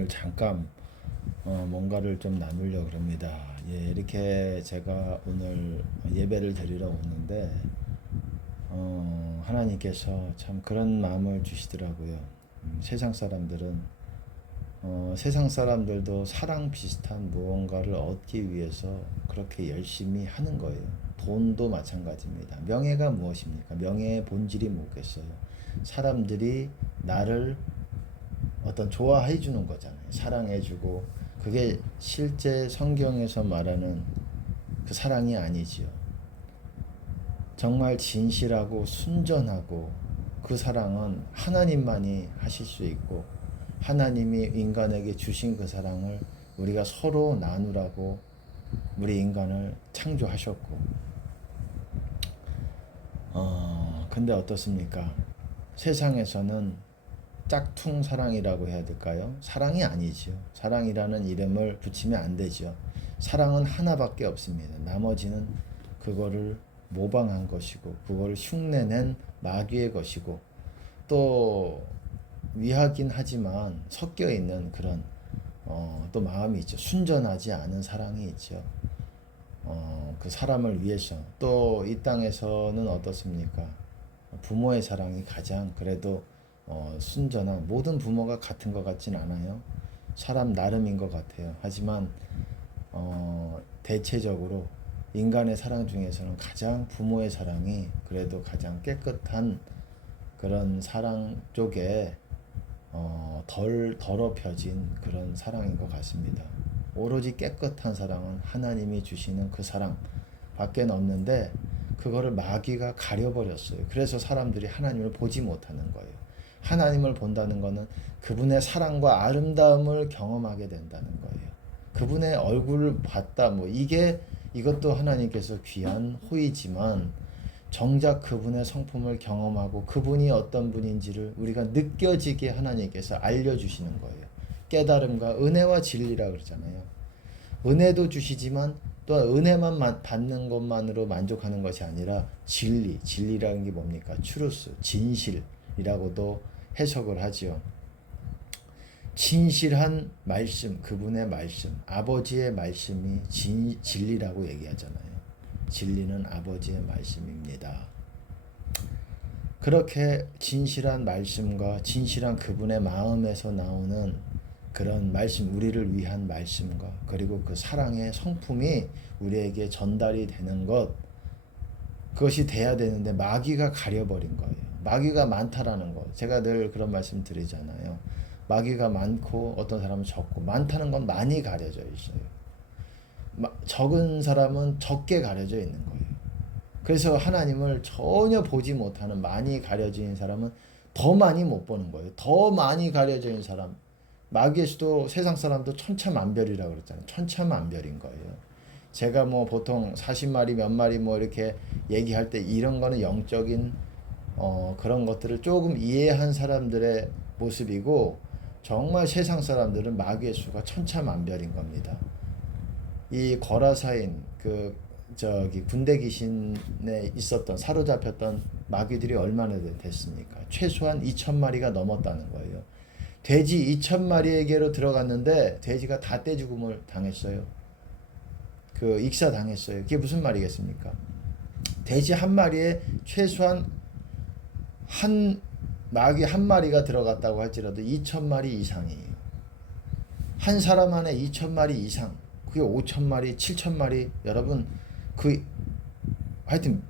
오늘 잠깐 뭔가를 좀 나누려고 합니다. 예, 이렇게 제가 오늘 예배를 드리러 오는데 하나님께서 참 그런 마음을 주시더라고요. 세상 사람들은 세상 사람들도 사랑 비슷한 무언가를 얻기 위해서 그렇게 열심히 하는 거예요. 돈도 마찬가지입니다. 명예가 무엇입니까? 명예의 본질이 뭐겠어요? 사람들이 나를 어떤 좋아해 주는 거잖아요. 사랑해 주고, 그게 실제 성경에서 말하는 그 사랑이 아니지요. 정말 진실하고 순전하고 그 사랑은 하나님만이 하실 수 있고, 하나님이 인간에게 주신 그 사랑을 우리가 서로 나누라고 우리 인간을 창조하셨고, 근데 어떻습니까? 세상에서는 짝퉁 사랑이라고 해야 될까요? 사랑이 아니지요. 사랑이라는 이름을 붙이면 안 되죠. 사랑은 하나밖에 없습니다. 나머지는 그거를 모방한 것이고, 그걸 흉내낸 마귀의 것이고, 또 위하긴 하지만 섞여 있는 그런 또 마음이 있죠. 순전하지 않은 사랑이 있죠. 그 사람을 위해서. 또 이 땅에서는 어떻습니까? 부모의 사랑이 가장 그래도 순전한, 모든 부모가 같은 것 같진 않아요. 사람 나름인 것 같아요. 하지만 대체적으로 인간의 사랑 중에서는 가장 부모의 사랑이 그래도 가장 깨끗한 그런 사랑 쪽에 덜 더럽혀진 그런 사랑인 것 같습니다. 오로지 깨끗한 사랑은 하나님이 주시는 그 사랑 밖에 없는데, 그거를 마귀가 가려버렸어요. 그래서 사람들이 하나님을 보지 못하는 거예요. 하나님을 본다는 것은 그분의 사랑과 아름다움을 경험하게 된다는 거예요. 그분의 얼굴을 봤다, 이것도 하나님께서 귀한 호의지만, 정작 그분의 성품을 경험하고 그분이 어떤 분인지를 우리가 느껴지게 하나님께서 알려주시는 거예요. 깨달음과 은혜와 진리라 그러잖아요. 은혜도 주시지만 또 은혜만 받는 것만으로 만족하는 것이 아니라 진리라는 게 뭡니까? 추루스, 진실이라고도 해석을 하지요. 진실한 말씀, 그분의 말씀, 아버지의 말씀이 진리라고 얘기하잖아요. 진리는 아버지의 말씀입니다. 그렇게 진실한 말씀과 진실한 그분의 마음에서 나오는 그런 말씀, 우리를 위한 말씀과 그리고 그 사랑의 성품이 우리에게 전달이 되는 것, 그것이 돼야 되는데 마귀가 가려버린 거예요. 마귀가 많다라는 거, 제가 늘 그런 말씀 드리잖아요. 마귀가 많고 어떤 사람은 적고, 많다는 건 많이 가려져 있어요. 적은 사람은 적게 가려져 있는 거예요. 그래서 하나님을 전혀 보지 못하는, 많이 가려져 있는 사람은 더 많이 못 보는 거예요. 더 많이 가려져 있는 사람, 마귀의 수도 세상 사람도 천차만별이라고 그랬잖아요. 천차만별인 거예요. 제가 보통 40마리 몇 마리 이렇게 얘기할 때 이런 거는 영적인 그런 것들을 조금 이해한 사람들의 모습이고, 정말 세상 사람들은 마귀의 수가 천차만별인 겁니다. 이 거라사인 군대 귀신에 있었던, 사로잡혔던 마귀들이 얼마나 됐습니까? 최소한 2,000마리가 넘었다는 거예요. 돼지 2,000마리에게로 들어갔는데 돼지가 다 떼죽음을 당했어요. 익사 당했어요. 그게 무슨 말이겠습니까? 돼지 한 마리에 최소한 마귀 한 마리가 들어갔다고 할지라도 2,000마리 이상이에요. 한 사람 안에 2,000마리 이상, 그게 5,000마리, 7,000마리, 여러분, 하여튼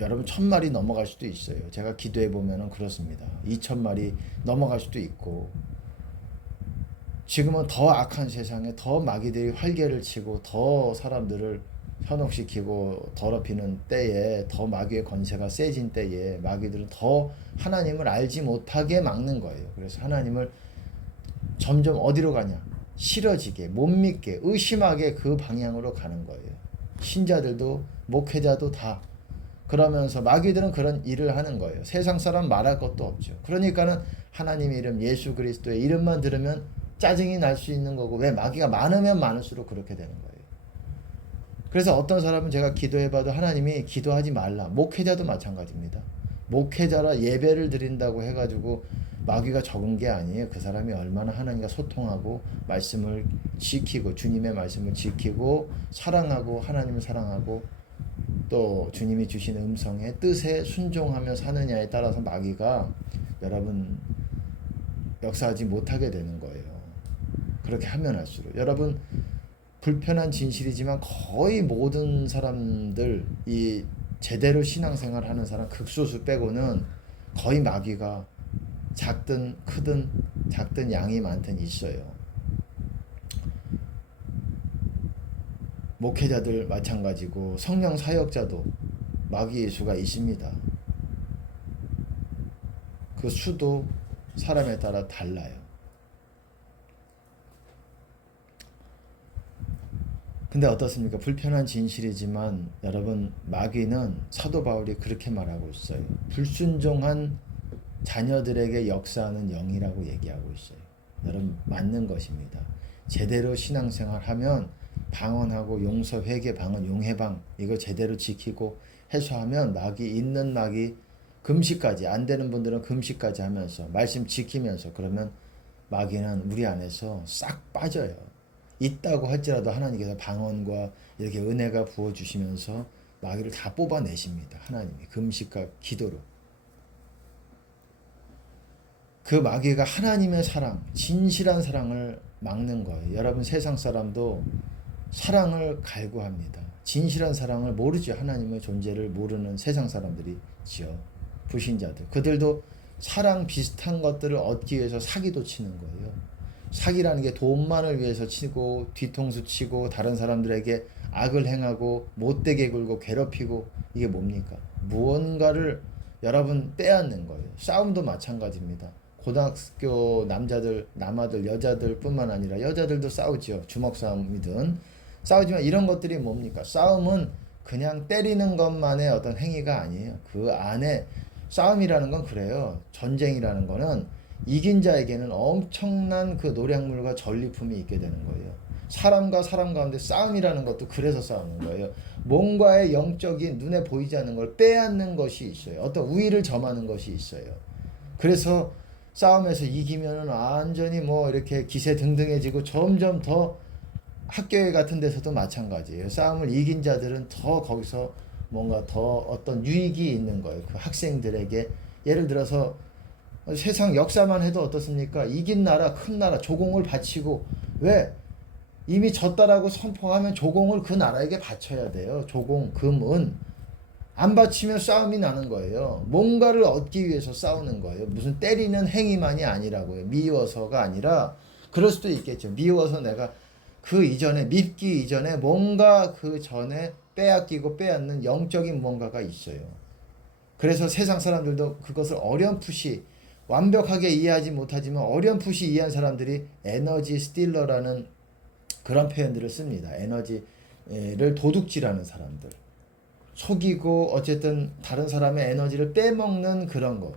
여러분 1,000마리 넘어갈 수도 있어요. 제가 기도해 보면은 그렇습니다. 2,000마리 넘어갈 수도 있고, 지금은 더 악한 세상에 더 마귀들이 활개를 치고 더 사람들을 현혹시키고 더럽히는 때에, 더 마귀의 권세가 세진 때에 마귀들은 더 하나님을 알지 못하게 막는 거예요. 그래서 하나님을 점점 어디로 가냐? 싫어지게, 못 믿게, 의심하게 그 방향으로 가는 거예요. 신자들도 목회자도 다. 그러면서 마귀들은 그런 일을 하는 거예요. 세상 사람 말할 것도 없죠. 그러니까는 하나님의 이름, 예수 그리스도의 이름만 들으면 짜증이 날 수 있는 거고, 왜? 마귀가 많으면 많을수록 그렇게 되는 거예요. 그래서 어떤 사람은 제가 기도해봐도 하나님이 기도하지 말라. 목회자도 마찬가지입니다. 목회자라 예배를 드린다고 해가지고 마귀가 적은 게 아니에요. 그 사람이 얼마나 하나님과 소통하고 말씀을 지키고 주님의 말씀을 지키고 사랑하고 하나님을 사랑하고 또 주님이 주신 음성의 뜻에 순종하며 사느냐에 따라서 마귀가 여러분 역사하지 못하게 되는 거예요. 그렇게 하면 할수록 여러분 불편한 진실이지만 거의 모든 사람들 이 제대로 신앙생활 하는 사람 극소수 빼고는 거의 마귀가 작든 크든 작든 양이 많든 있어요. 목회자들 마찬가지고 성령 사역자도 마귀의 수가 있습니다. 그 수도 사람에 따라 달라요. 근데 어떻습니까? 불편한 진실이지만 여러분 마귀는 사도 바울이 그렇게 말하고 있어요. 불순종한 자녀들에게 역사하는 영이라고 얘기하고 있어요. 여러분 맞는 것입니다. 제대로 신앙생활하면 방언하고 용서, 회개, 방언, 용해방 이거 제대로 지키고 해소하면 마귀 있는 마귀 금식까지 안 되는 분들은 금식까지 하면서 말씀 지키면서 그러면 마귀는 우리 안에서 싹 빠져요. 있다고 할지라도 하나님께서 방언과 이렇게 은혜가 부어주시면서 마귀를 다 뽑아내십니다. 하나님이 금식과 기도로. 그 마귀가 하나님의 사랑, 진실한 사랑을 막는 거예요. 여러분 세상 사람도 사랑을 갈구합니다. 진실한 사랑을 모르죠. 하나님의 존재를 모르는 세상 사람들이지요. 불신자들. 그들도 사랑 비슷한 것들을 얻기 위해서 사기도 치는 거예요. 사기라는 게 돈만을 위해서 치고 뒤통수 치고 다른 사람들에게 악을 행하고 못되게 굴고 괴롭히고 이게 뭡니까? 무언가를 여러분 빼앗는 거예요. 싸움도 마찬가지입니다. 고등학교 남자들, 남아들, 여자들 뿐만 아니라 여자들도 싸우죠. 주먹 싸움이든 싸우지만 이런 것들이 뭡니까? 싸움은 그냥 때리는 것만의 어떤 행위가 아니에요. 그 안에 싸움이라는 건 그래요. 전쟁이라는 거는 이긴 자에게는 엄청난 그 노량물과 전리품이 있게 되는 거예요. 사람과 사람 가운데 싸움이라는 것도 그래서 싸우는 거예요. 뭔가의 영적인 눈에 보이지 않는 걸 빼앗는 것이 있어요. 어떤 우위를 점하는 것이 있어요. 그래서 싸움에서 이기면은 완전히 뭐 이렇게 기세등등해지고 점점 더 학교 같은 데서도 마찬가지예요. 싸움을 이긴 자들은 더 거기서 뭔가 더 어떤 유익이 있는 거예요. 그 학생들에게 예를 들어서 세상 역사만 해도 어떻습니까? 이긴 나라, 큰 나라, 조공을 바치고 왜? 이미 졌다라고 선포하면 조공을 그 나라에게 바쳐야 돼요. 조공, 금, 은. 안 바치면 싸움이 나는 거예요. 뭔가를 얻기 위해서 싸우는 거예요. 무슨 때리는 행위만이 아니라고요. 미워서가 아니라 그럴 수도 있겠죠. 미워서 내가 그 이전에 밉기 이전에 뭔가 그 전에 빼앗기고 빼앗는 영적인 무언가가 있어요. 그래서 세상 사람들도 그것을 어렴풋이 완벽하게 이해하지 못하지만 어렴풋이 이해한 사람들이 에너지 스틸러라는 그런 표현들을 씁니다. 에너지를 도둑질하는 사람들. 속이고 어쨌든 다른 사람의 에너지를 빼먹는 그런 거.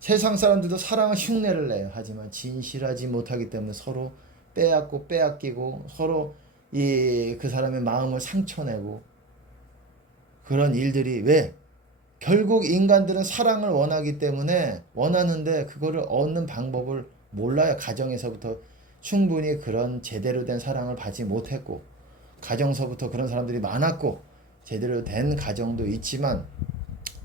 세상 사람들도 사랑을 흉내를 내요. 하지만 진실하지 못하기 때문에 서로 빼앗고 빼앗기고 서로 그 사람의 마음을 상처내고 그런 일들이 왜? 결국 인간들은 사랑을 원하기 때문에 원하는데 그거를 얻는 방법을 몰라요. 가정에서부터 충분히 그런 제대로 된 사랑을 받지 못했고 가정서부터 그런 사람들이 많았고 제대로 된 가정도 있지만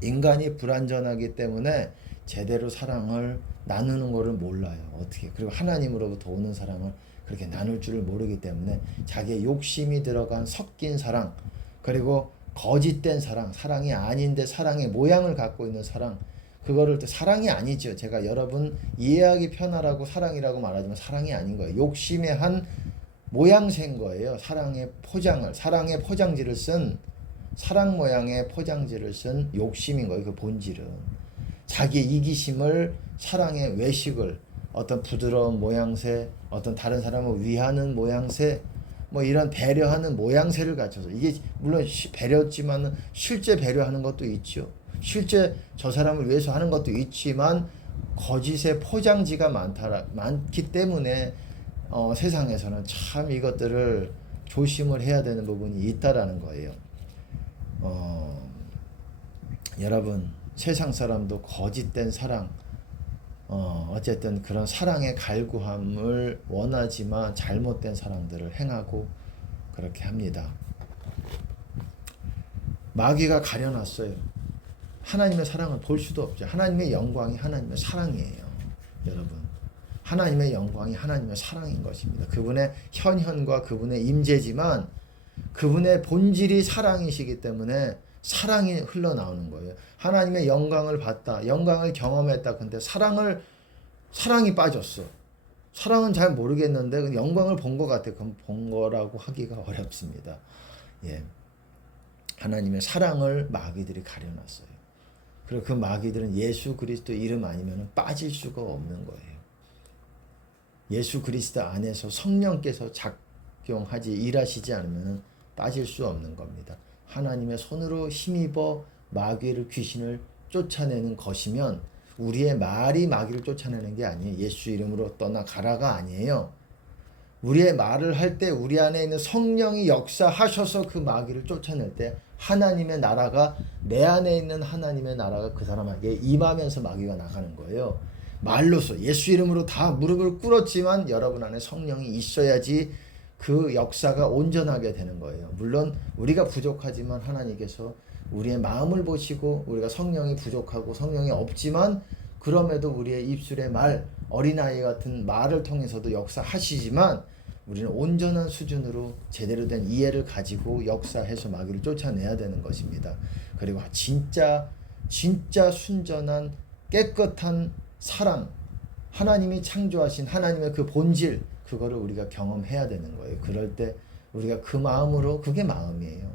인간이 불완전하기 때문에 제대로 사랑을 나누는 것을 몰라요. 어떻게. 그리고 하나님으로부터 오는 사랑을 그렇게 나눌 줄을 모르기 때문에 자기의 욕심이 들어간 섞인 사랑 그리고 거짓된 사랑, 사랑이 아닌데 사랑의 모양을 갖고 있는 사랑 그거를 또 사랑이 아니죠. 제가 여러분 이해하기 편하라고 사랑이라고 말하지만 사랑이 아닌 거예요. 욕심의 한 모양새인 거예요. 사랑의 포장지를 쓴 사랑 모양의 포장지를 쓴 욕심인 거예요. 그 본질은 자기의 이기심을 사랑의 외식을 어떤 부드러운 모양새, 어떤 다른 사람을 위하는 모양새, 뭐 이런 배려하는 모양새를 갖춰서 이게 물론 배려지만 실제 배려하는 것도 있죠. 실제 저 사람을 위해서 하는 것도 있지만 거짓의 포장지가 많기 때문에 세상에서는 참 이것들을 조심을 해야 되는 부분이 있다라는 거예요. 여러분 세상 사람도 거짓된 사랑 어쨌든 그런 사랑의 갈구함을 원하지만 잘못된 사랑들을 행하고 그렇게 합니다. 마귀가 가려놨어요. 하나님의 사랑을 볼 수도 없죠. 하나님의 영광이 하나님의 사랑이에요. 여러분, 하나님의 영광이 하나님의 사랑인 것입니다. 그분의 현현과 그분의 임재지만 그분의 본질이 사랑이시기 때문에 사랑이 흘러나오는 거예요. 하나님의 영광을 봤다, 영광을 경험했다. 근데 사랑이 빠졌어. 사랑은 잘 모르겠는데 영광을 본 것 같아. 그럼 본 거라고 하기가 어렵습니다. 예, 하나님의 사랑을 마귀들이 가려놨어요. 그리고 그 마귀들은 예수 그리스도 이름 아니면 빠질 수가 없는 거예요. 예수 그리스도 안에서 성령께서 작용하지 일하시지 않으면 빠질 수 없는 겁니다. 하나님의 손으로 힘입어 마귀를 귀신을 쫓아내는 것이면 우리의 말이 마귀를 쫓아내는 게 아니에요. 예수 이름으로 떠나가라가 아니에요. 우리의 말을 할 때 우리 안에 있는 성령이 역사하셔서 그 마귀를 쫓아낼 때 하나님의 나라가 내 안에 있는 하나님의 나라가 그 사람에게 임하면서 마귀가 나가는 거예요. 말로서 예수 이름으로 다 무릎을 꿇었지만 여러분 안에 성령이 있어야지 그 역사가 온전하게 되는 거예요. 물론 우리가 부족하지만 하나님께서 우리의 마음을 보시고 우리가 성령이 부족하고 성령이 없지만 그럼에도 우리의 입술의 말, 어린아이 같은 말을 통해서도 역사하시지만 우리는 온전한 수준으로 제대로 된 이해를 가지고 역사해서 마귀를 쫓아내야 되는 것입니다. 그리고 진짜 순전한 깨끗한 사랑, 하나님이 창조하신 하나님의 그 본질, 그거를 우리가 경험해야 되는 거예요. 그럴 때 우리가 그 마음으로, 그게 마음이에요.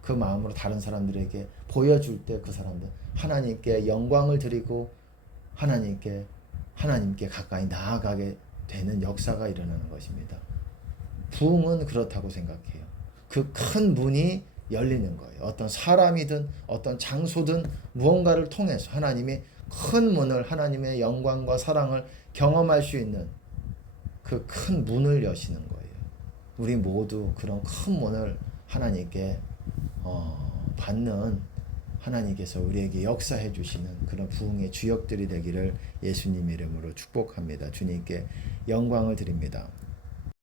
그 마음으로 다른 사람들에게 보여줄 때 그 사람들 하나님께 영광을 드리고 하나님께 가까이 나아가게 되는 역사가 일어나는 것입니다. 부흥은 그렇다고 생각해요. 그 큰 문이 열리는 거예요. 어떤 사람이든 어떤 장소든 무언가를 통해서 하나님이 큰 문을, 하나님의 영광과 사랑을 경험할 수 있는 그 큰 문을 여시는 거예요. 우리 모두 그런 큰 문을 하나님께 받는, 하나님께서 우리에게 역사해 주시는 그런 부흥의 주역들이 되기를 예수님 이름으로 축복합니다. 주님께 영광을 드립니다.